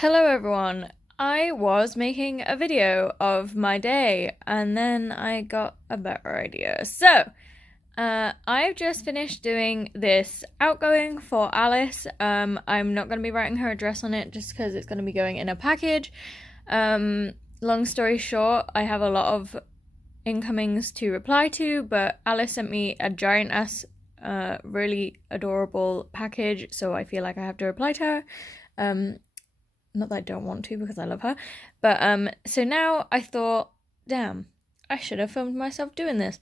Hello everyone. I was making a video of my day and then I got a better idea. I've just finished doing this outgoing for Alice. I'm not going to be writing her address on it just because it's going to be going in a package. Long story short, I have a lot of incomings to reply to, but Alice sent me a giant ass, really adorable package, so I feel like I have to reply to her. Not that I don't want to because I love her. But so now I thought, damn, I should have filmed myself doing this.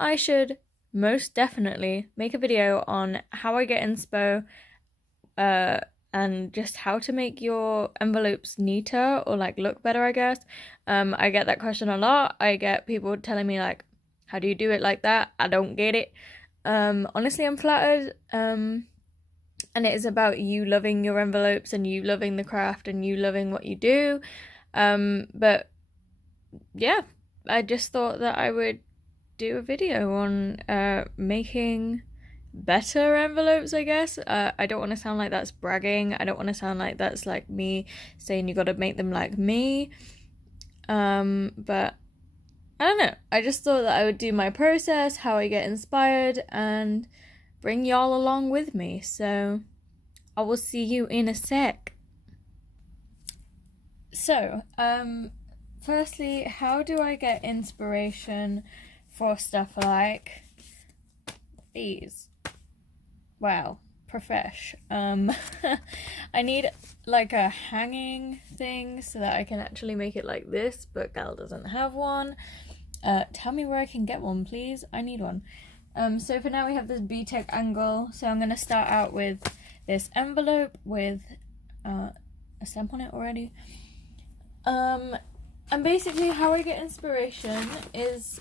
I should most definitely make a video on how I get inspo, and just how to make your envelopes neater or like look better, I guess. I get that question a lot. I get people telling me like, how do you do it like that? I don't get it. Honestly, I'm flattered. And it is about you loving your envelopes and you loving the craft and you loving what you do. But yeah, I just thought that I would do a video on making better envelopes, I guess. I don't want to sound like that's bragging. I don't want to sound like that's like me saying you got to make them like me. But I don't know. I just thought that I would do my process, how I get inspired, and bring y'all along with me. So I will see you in a sec. So, firstly, how do I get inspiration for stuff like these? Wow, profesh. I need like a hanging thing so that I can actually make it like this, but Gal doesn't have one. Tell me where I can get one, please. I need one. So for now we have this B-Tech angle. So I'm going to start out with this envelope with a stamp on it already. And basically how I get inspiration is,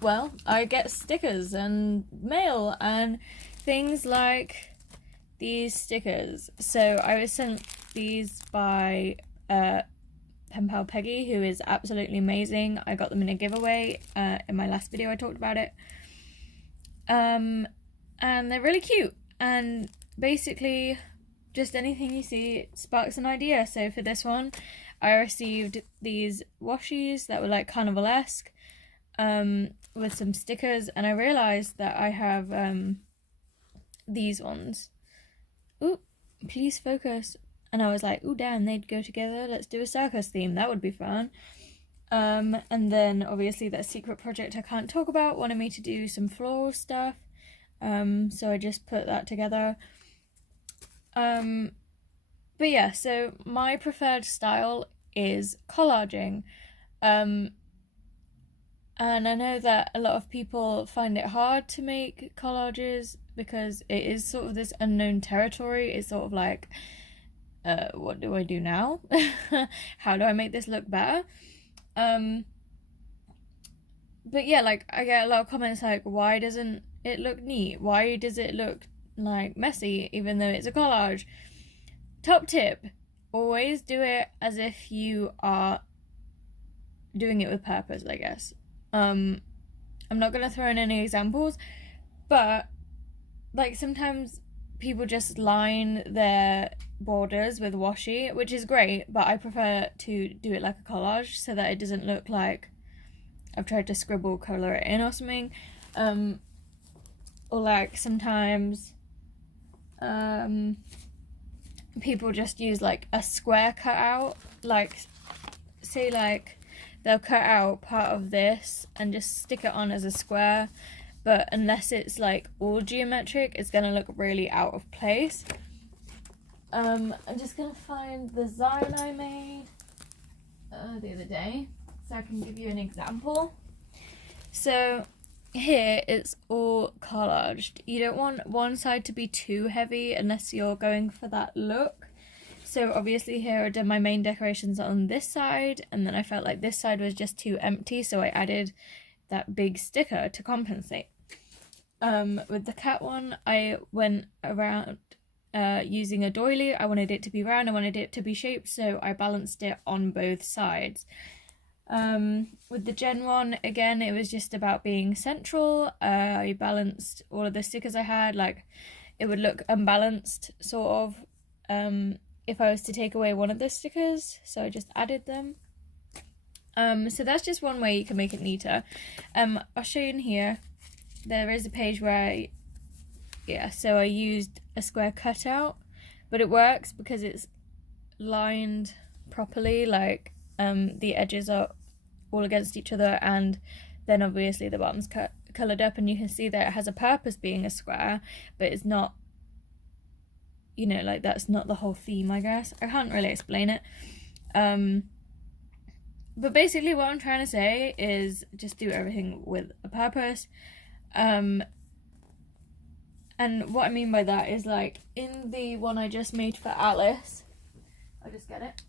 well, I get stickers and mail and things like these stickers. So I was sent these by Pen Pal Peggy, who is absolutely amazing. I got them in a giveaway. In my last video I talked about it. And they're really cute, and basically just anything you see sparks an idea. So for this one I received these washies that were like carnival-esque, with some stickers, and I realized that I have these ones. Ooh, please focus. And I was like, ooh, damn, they'd go together. Let's do a circus theme, that would be fun. And then obviously that secret project I can't talk about wanted me to do some floral stuff, so I just put that together. But yeah, so my preferred style is collaging, and I know that a lot of people find it hard to make collages because it is sort of this unknown territory. It's sort of like, what do I do now? How do I make this look better? But yeah, like I get a lot of comments like, why doesn't it look neat? Why does it look like messy even though it's a collage? Top tip, always do it as if you are doing it with purpose, I guess. I'm not gonna throw in any examples, but like sometimes people just line their borders with washi, which is great, but I prefer to do it like a collage so that it doesn't look like I've tried to scribble colour it in or something. Or like sometimes people just use like a square cutout, like say like they'll cut out part of this and just stick it on as a square, but unless it's like all geometric, it's gonna look really out of place. I'm just gonna find the design I made the other day so I can give you an example. So here it's all collaged. You don't want one side to be too heavy unless you're going for that look. So obviously here I did my main decorations on this side, and then I felt like this side was just too empty, so I added that big sticker to compensate. With the cat one, I went around using a doily. I wanted it to be round, I wanted it to be shaped, so I balanced it on both sides. With the Gen one, again, it was just about being central. I balanced all of the stickers I had, like it would look unbalanced sort of if I was to take away one of the stickers, so I just added them. So that's just one way you can make it neater. I'll show you in here. There is a page where so I used a square cutout, but it works because it's lined properly, like the edges are all against each other, and then obviously the bottom's coloured up, and you can see that it has a purpose being a square, but it's not, you know, like that's not the whole theme, I guess. I can't really explain it. But basically what I'm trying to say is just do everything with a purpose. And what I mean by that is, like, in the one I just made for Alice, I'll just get it.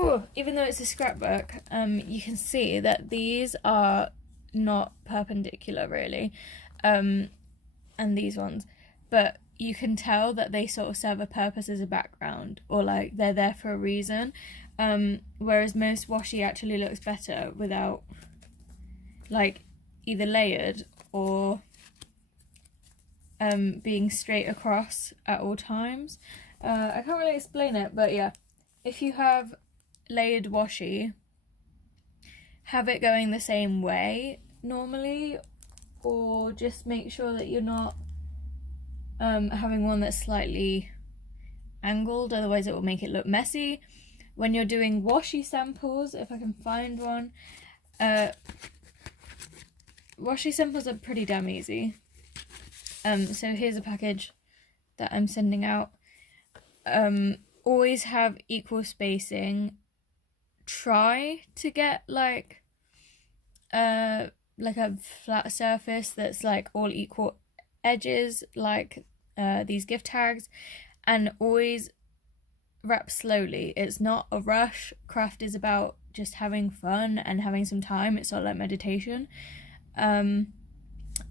Ooh, even though it's a scrapbook, you can see that these are not perpendicular really, and these ones, but you can tell that they sort of serve a purpose as a background, or like they're there for a reason, whereas most washi actually looks better without, like, either layered or being straight across at all times. I can't really explain it, but yeah, if you have layered washi, have it going the same way normally, or just make sure that you're not having one that's slightly angled, otherwise it will make it look messy. When you're doing washi samples, if I can find one, washi samples are pretty damn easy. So here's a package that I'm sending out. Always have equal spacing. Try to get like a flat surface that's like all equal edges, like these gift tags, and always wrap slowly. It's not a rush. Craft is about just having fun and having some time. It's sort of like meditation.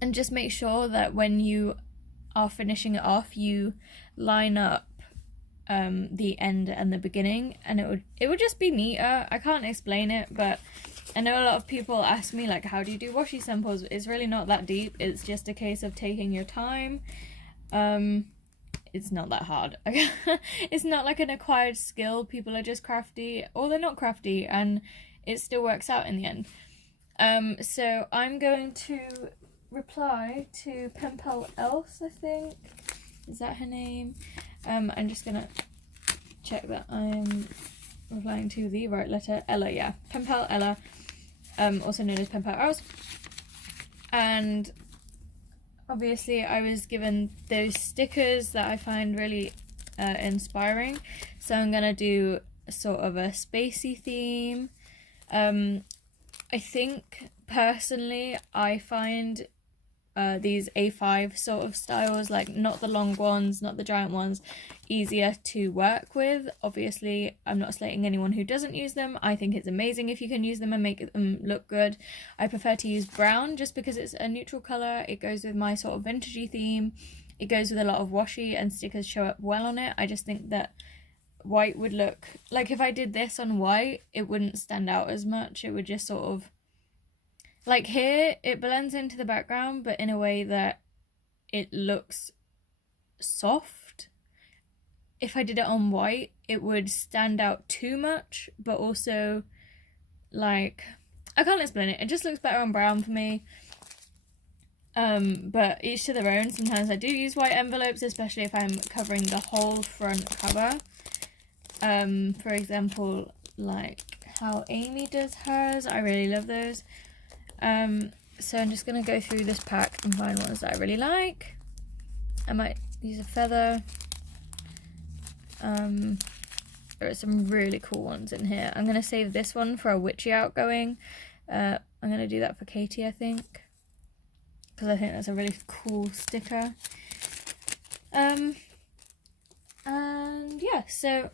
And just make sure that when you are finishing it off, you line up the end and the beginning, and it would just be neater. I can't explain it, but I know a lot of people ask me, like, how do you do washi samples? It's really not that deep. It's just a case of taking your time. It's not that hard. It's not like an acquired skill. People are just crafty, or they're not crafty, and it still works out in the end. So I'm going to reply to Penpal Else, I think. Is that her name? I'm just gonna check that I'm replying to the right letter. Ella, yeah. Penpal Ella, also known as Penpal Else. And obviously I was given those stickers that I find really inspiring. So I'm gonna do sort of a spacey theme. I think personally I find these A5 sort of styles, like not the long ones, not the giant ones, easier to work with. Obviously I'm not slating anyone who doesn't use them. I think it's amazing if you can use them and make them look good. I prefer to use brown just because it's a neutral colour. It goes with my sort of vintagey theme. It goes with a lot of washi, and stickers show up well on it. I just think that white would look like, if I did this on white, it wouldn't stand out as much. It would just sort of, like, here it blends into the background, but in a way that it looks soft. If I did it on white, it would stand out too much, but also, like, I can't explain it. It just looks better on brown for me. But each to their own. Sometimes I do use white envelopes, especially if I'm covering the whole front cover. For example, like how Amy does hers. I really love those. So I'm just going to go through this pack and find ones that I really like. I might use a feather. There are some really cool ones in here. I'm going to save this one for a witchy outgoing. I'm going to do that for Katie, I think, because I think that's a really cool sticker. And yeah, so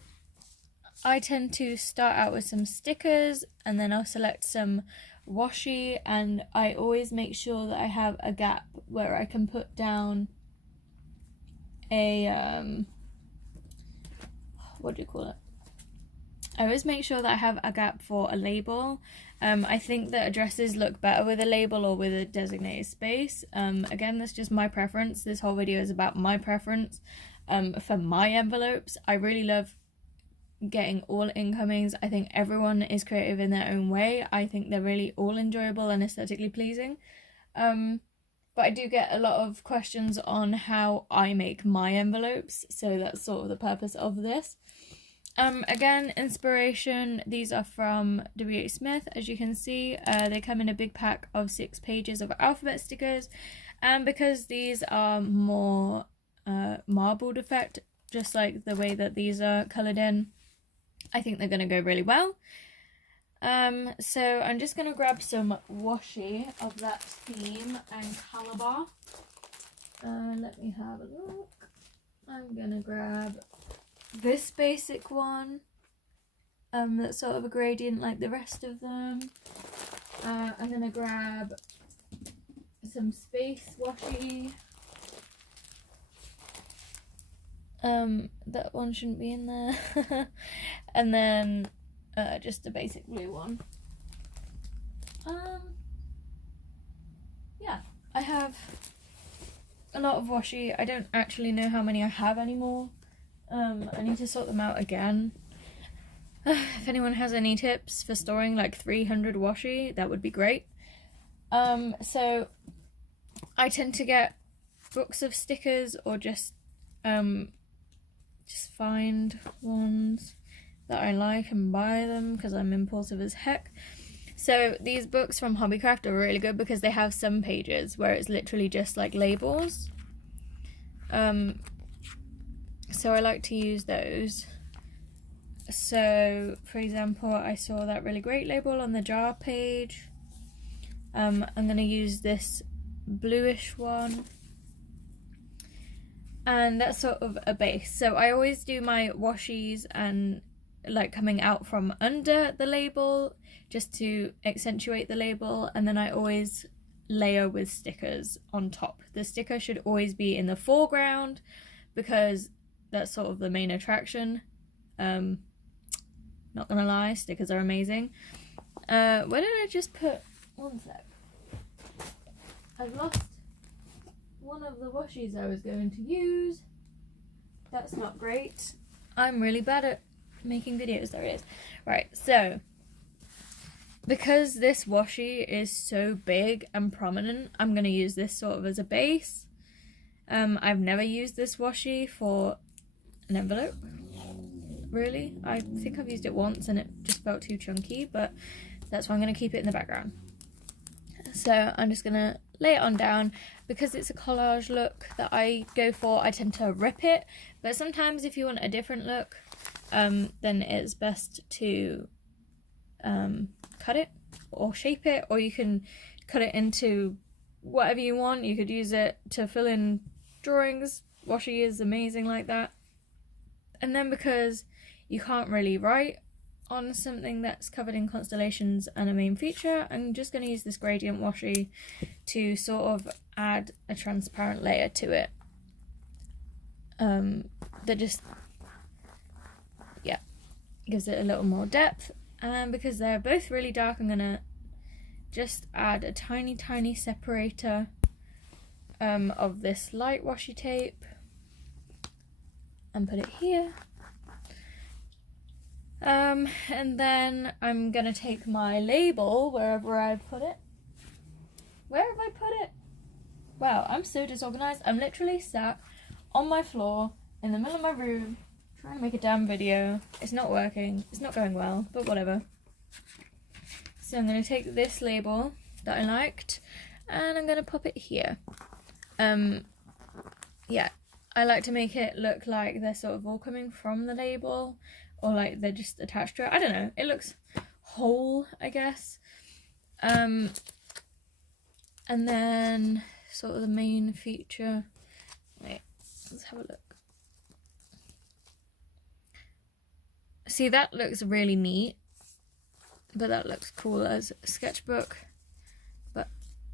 I tend to start out with some stickers, and then I'll select some washi, and I always make sure that I have a gap where I can put down a what do you call it? I always make sure that I have a gap for a label. I think that addresses look better with a label or with a designated space. Again, that's just my preference. This whole video is about my preference. for my envelopes. I really love getting all incomings. I think everyone is creative in their own way. I think they're really all enjoyable and aesthetically pleasing. But I do get a lot of questions on how I make my envelopes, so that's sort of the purpose of this. Again, inspiration, these are from W.H. Smith, as you can see. They come in a big pack of 6 pages of alphabet stickers, and because these are more marbled effect, just like the way that these are coloured in, I think they're going to go really well. So I'm just going to grab some washi of that theme and caliber. Let me have a look. I'm going to grab this basic one, that's sort of a gradient like the rest of them. I'm going to grab some space washi. That one shouldn't be in there. And then just a basic blue one. Yeah, I have a lot of washi. I don't actually know how many I have anymore. I need to sort them out again. If anyone has any tips for storing like 300 washi, that would be great. So I tend to get books of stickers, or just find ones that I like and buy them because I'm impulsive as heck. So these books from Hobbycraft are really good because they have some pages where it's literally just like labels. So I like to use those. So for example, I saw that really great label on the jar page. I'm going to use this bluish one, and that's sort of a base. So I always do my washies and like coming out from under the label just to accentuate the label, and then I always layer with stickers on top. The sticker should always be in the foreground because that's sort of the main attraction. Not gonna lie, stickers are amazing. Where did I just put, one sec, I've lost one of the washies I was going to use. That's not great. I'm really bad at making videos. There it is. Right, so because this washi is so big and prominent, I'm going to use this sort of as a base. I've never used this washi for an envelope, really. I think I've used it once and it just felt too chunky, but that's why I'm going to keep it in the background. So I'm just going to lay it on down. Because it's a collage look that I go for, I tend to rip it, but sometimes if you want a different look, then it's best to cut it or shape it, or you can cut it into whatever you want. You could use it to fill in drawings. Washi is amazing like that. And then because you can't really write on something that's covered in constellations and a main feature, I'm just going to use this gradient washi to sort of add a transparent layer to it. That just, yeah, gives it a little more depth. And because they're both really dark, I'm going to just add a tiny separator of this light washi tape and put it here. And then I'm gonna take my label wherever I put it. Where have I put it? Wow, I'm so disorganized. I'm literally sat on my floor in the middle of my room trying to make a damn video. It's not working. It's not going well, but whatever. So I'm gonna take this label that I liked and I'm gonna pop it here. Yeah, I like to make it look like they're sort of all coming from the label, or like they're just attached to it. I don't know. It looks whole, I guess. And then sort of the main feature. Wait, let's have a look. See, that looks really neat, but that looks cool as a sketchbook. But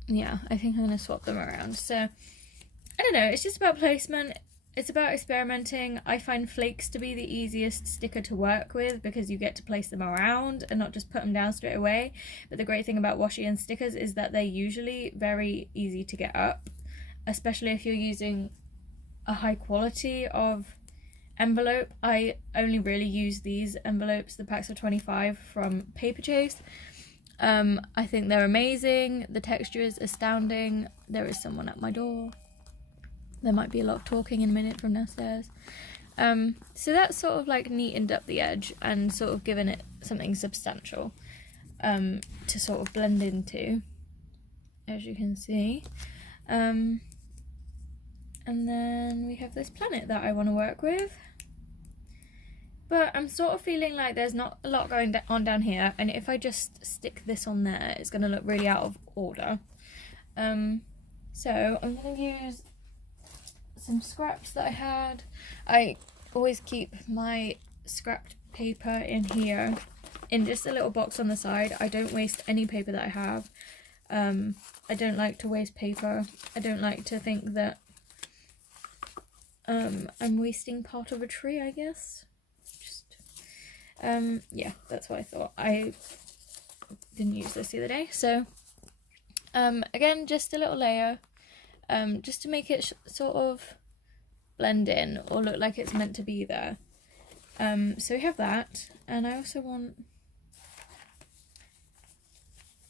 yeah, I think I'm gonna swap them around. So I don't know. It's just about placement. It's about experimenting. I find flakes to be the easiest sticker to work with because you get to place them around and not just put them down straight away. But the great thing about washi and stickers is that they're usually very easy to get up, especially if you're using a high quality of envelope. I only really use these envelopes, the packs of 25 from Paperchase. I think they're amazing. The texture is astounding. There is someone at my door. There might be a lot of talking in a minute from downstairs. So that's sort of like neatened up the edge and sort of given it something substantial to sort of blend into, as you can see. And then we have this planet that I want to work with. But I'm sort of feeling like there's not a lot going on down here, and if I just stick this on there, it's going to look really out of order. So I'm going to use some scraps that I had. I always keep my scrapped paper in here, in just a little box on the side. I don't waste any paper that I have. I don't like to waste paper. I don't like to think that I'm wasting part of a tree, I guess. Yeah, that's what I thought. I didn't use this the other day, so again, just a little layer, just to make it sort of blend in or look like it's meant to be there. So we have that, and I also want,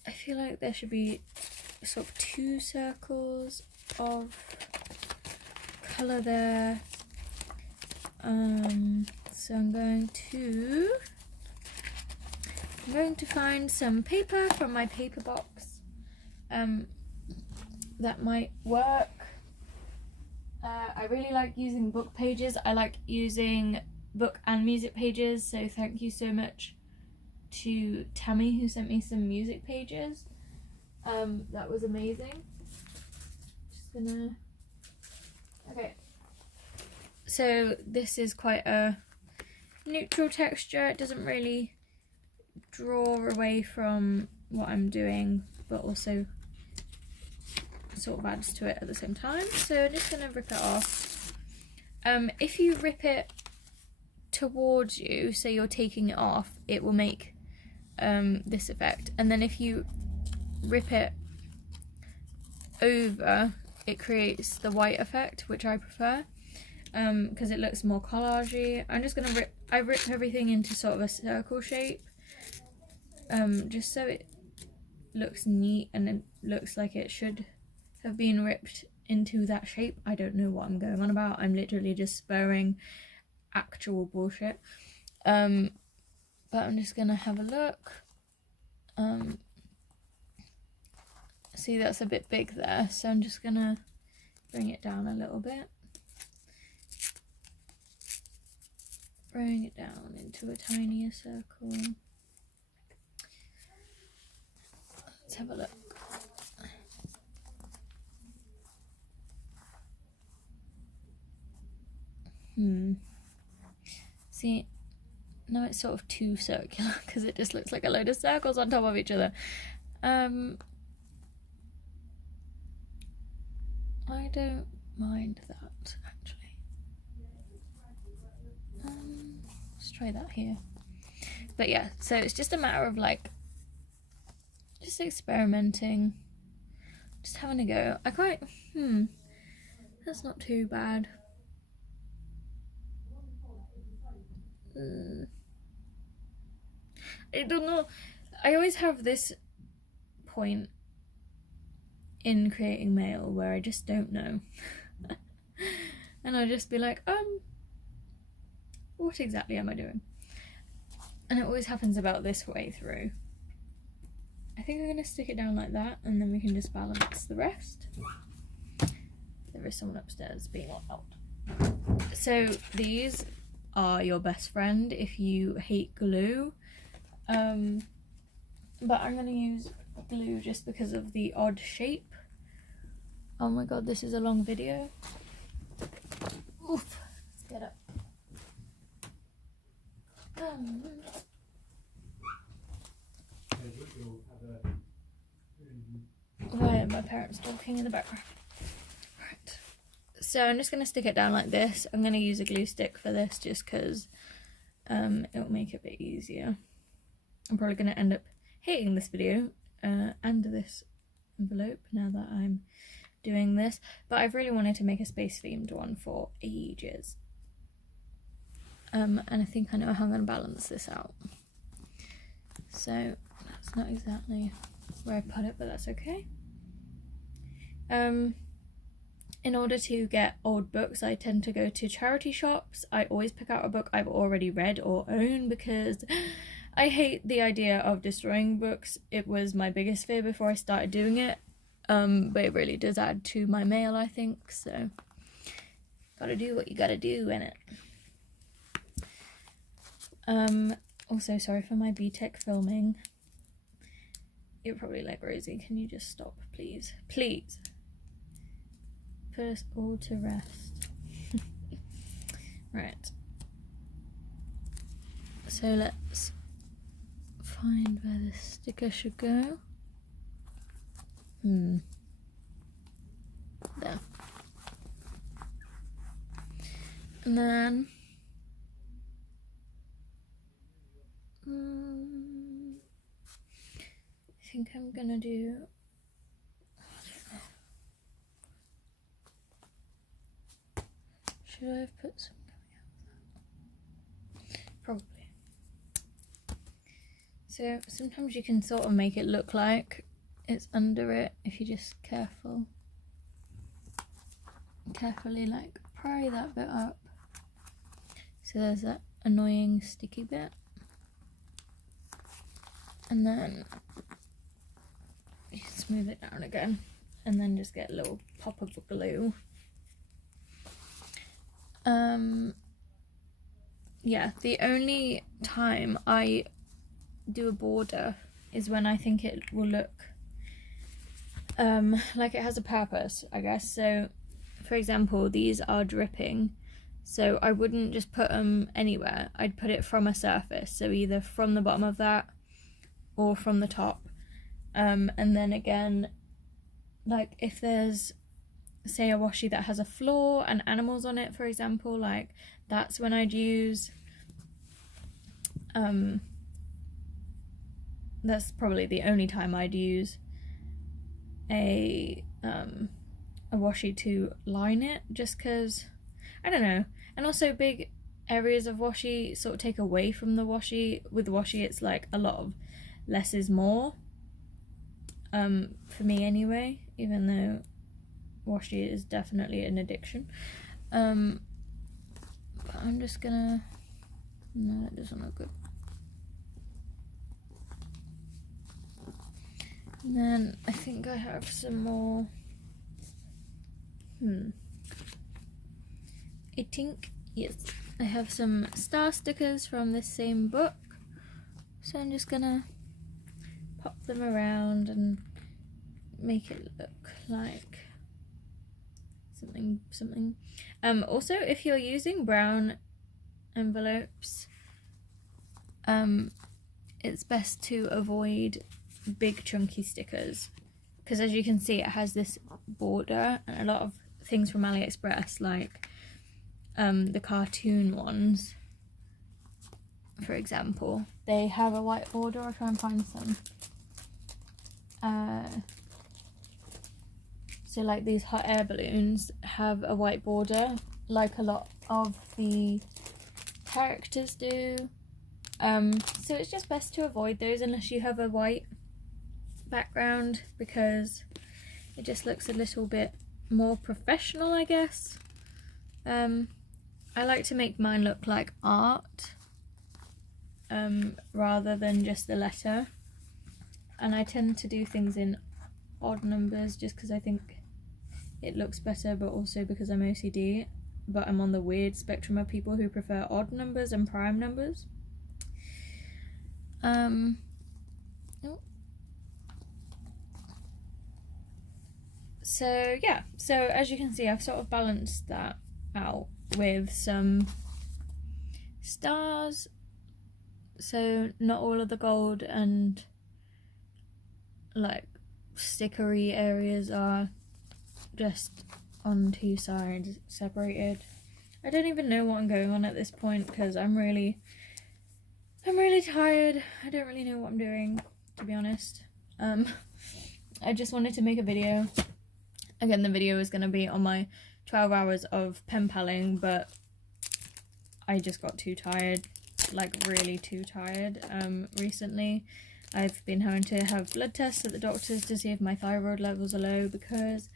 I feel like there should be sort of 2 circles of colour there. So I'm going to find some paper from my paper box that might work. I really like using book pages. I like using book and music pages, so thank you so much to Tammy who sent me some music pages. That was amazing. Just gonna... Okay. So this is quite a neutral texture. It doesn't really draw away from what I'm doing, but also sort of adds to it at the same time. So I'm just going to rip it off. If you rip it towards you, so you're taking it off, it will make this effect. And then if you rip it over, it creates the white effect, which I prefer. Because it looks more collagey. I'm just gonna rip everything into sort of a circle shape, just so it looks neat and it looks like it should have been ripped into that shape. I don't know what I'm going on about. I'm literally just spurring actual bullshit. But I'm just gonna have a look. See, that's a bit big there, so I'm just gonna bring it down a little bit. Bring it down into a tinier circle. Let's have a look. See, now it's sort of too circular because it just looks like a load of circles on top of each other. I don't mind that, actually. Let's try that here. But yeah, so it's just a matter of like just experimenting, just having a go. I quite that's not too bad. I don't know, I always have this point in creating mail where I just don't know. And I'll just be like, what exactly am I doing? And it always happens about this way through. I think I'm going to stick it down like that, and then we can just balance the rest. There is someone upstairs being loud. So these are your best friend if you hate glue. But I'm going to use glue just because of the odd shape. Oh my god, this is a long video. Oof, let's get up. Why are my parents talking in the background? Right. So I'm just going to stick it down like this. I'm going to use a glue stick for this just because it'll make it a bit easier. I'm probably going to end up hating this video and this envelope now that I'm doing this, but I've really wanted to make a space themed one for ages. And I think I know how I'm going to balance this out. So that's not exactly where I put it, but that's okay. In order to get old books, I tend to go to charity shops. I always pick out a book I've already read or own because I hate the idea of destroying books. It was my biggest fear before I started doing it, but it really does add to my mail, I think, so gotta do what you gotta do, innit? Also, sorry for my BTEC filming. You're probably like, Rosie, can you just stop, please? Please. Put us all to rest. Right. So let's find where the sticker should go. There. And then I think I'm gonna do, should I have put some coming out of that? Probably. So sometimes you can sort of make it look like it's under it if you're just carefully like pry that bit up. So there's that annoying sticky bit. And then you smooth it down again, and then just get a little pop of glue. Yeah, the only time I do a border is when I think it will look like it has a purpose, I guess. So for example, these are dripping, so I wouldn't just put them anywhere. I'd put it from a surface, so either from the bottom of that or from the top. And then again, like if there's, say, a washi that has a floor and animals on it, for example, like that's when I'd use that's probably the only time I'd use a washi to line it, just because, I don't know. And also big areas of washi sort of take away from the washi. With washi it's like a lot of less is more, for me anyway, even though washi is definitely an addiction. But I'm just gonna, no, that doesn't look good. And then I think I have some more, I think, yes, I have some star stickers from this same book, so I'm just gonna pop them around and make it look like something. Also, if you're using brown envelopes, it's best to avoid big chunky stickers, because as you can see it has this border, and a lot of things from AliExpress, like the cartoon ones, for example, they have a white border. I'll try and find some. So like these hot air balloons have a white border, like a lot of the characters do. So it's just best to avoid those unless you have a white background, because it just looks a little bit more professional, I guess. I like to make mine look like art, rather than just a letter, and I tend to do things in odd numbers just because I think it looks better, but also because I'm OCD, but I'm on the weird spectrum of people who prefer odd numbers and prime numbers. So yeah, so as you can see, I've sort of balanced that out with some stars, so not all of the gold and like stickery areas are just on two sides separated. I don't even know what I'm going on at this point because I'm really tired. I don't really know what I'm doing, to be honest. I just wanted to make a video. Again, the video is going to be on my 12 hours of pen paling, but I just got too tired, like really too tired recently. I've been having to have blood tests at the doctor's to see if my thyroid levels are low because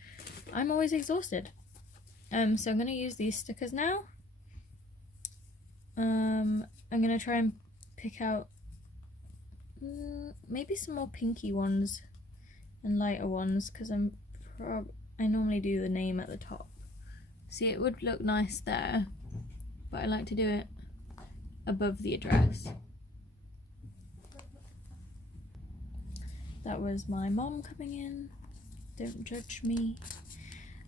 I'm always exhausted. So I'm going to use these stickers now. I'm going to try and pick out maybe some more pinky ones and lighter ones, because I normally do the name at the top. See, it would look nice there, but I like to do it above the address. That was my mom coming in. Don't judge me.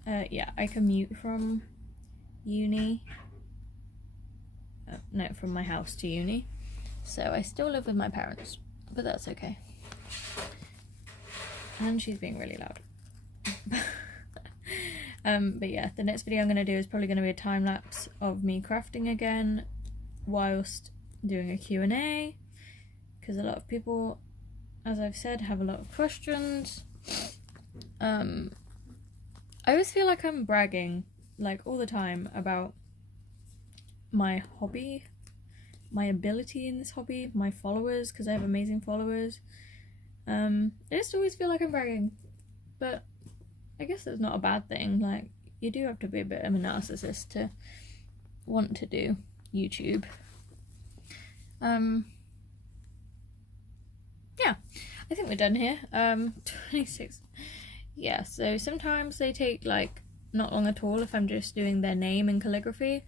Yeah, I commute from uni. No, from my house to uni. So I still live with my parents, but that's okay. And she's being really loud. But yeah, the next video I'm going to do is probably going to be a time lapse of me crafting again whilst doing a Q&A, because a lot of people, as I've said, have a lot of questions. I always feel like I'm bragging, like all the time, about my hobby, my ability in this hobby, my followers, because I have amazing followers. I just always feel like I'm bragging, but I guess that's not a bad thing. Like, you do have to be a bit of a narcissist to want to do YouTube. Yeah, I think we're done here. 26. Yeah, so sometimes they take like not long at all if I'm just doing their name in calligraphy,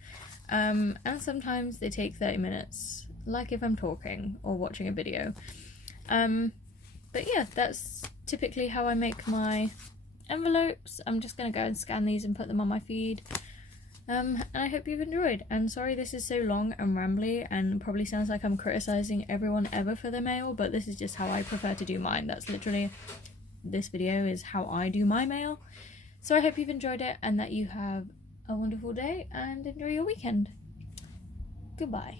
and sometimes they take 30 minutes, like if I'm talking or watching a video. But yeah, that's typically how I make my envelopes. I'm just going to go and scan these and put them on my feed. And I hope you've enjoyed. And sorry this is so long and rambly and probably sounds like I'm criticising everyone ever for their mail, but this is just how I prefer to do mine. That's literally, this video is how I do my mail. So I hope you've enjoyed it and that you have a wonderful day and enjoy your weekend. Goodbye.